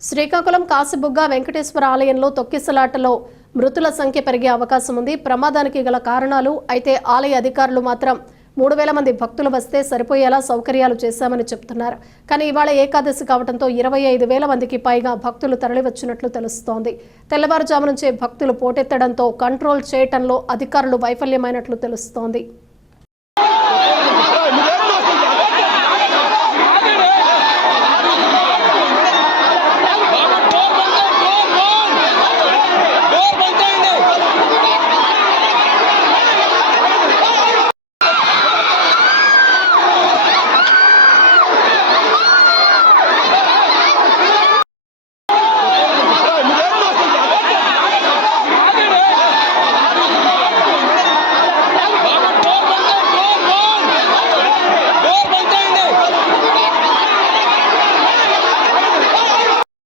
శ్రీకాకుళం కాసిబుగ్గ వెంకటేశ్వర ఆలయంలో తొక్కిసలాటలో మృతుల సంఖ్య పెరిగే అవకాశం ఉంది. ప్రమాదానికి గల కారణాలు అయితే ఆలయ అధికారులు మాత్రం మూడు వేల మంది భక్తులు వస్తే సరిపోయేలా సౌకర్యాలు చేశామని చెప్తున్నారు. కానీ ఇవాళ ఏకాదశి కావడంతో ఇరవై ఐదు వేల మందికి పైగా భక్తులు తరలివచ్చినట్లు తెలుస్తోంది. తెల్లవారుజాము నుంచే భక్తులు పోటెత్తడంతో కంట్రోల్ చేయటంలో అధికారులు వైఫల్యమైనట్లు తెలుస్తోంది.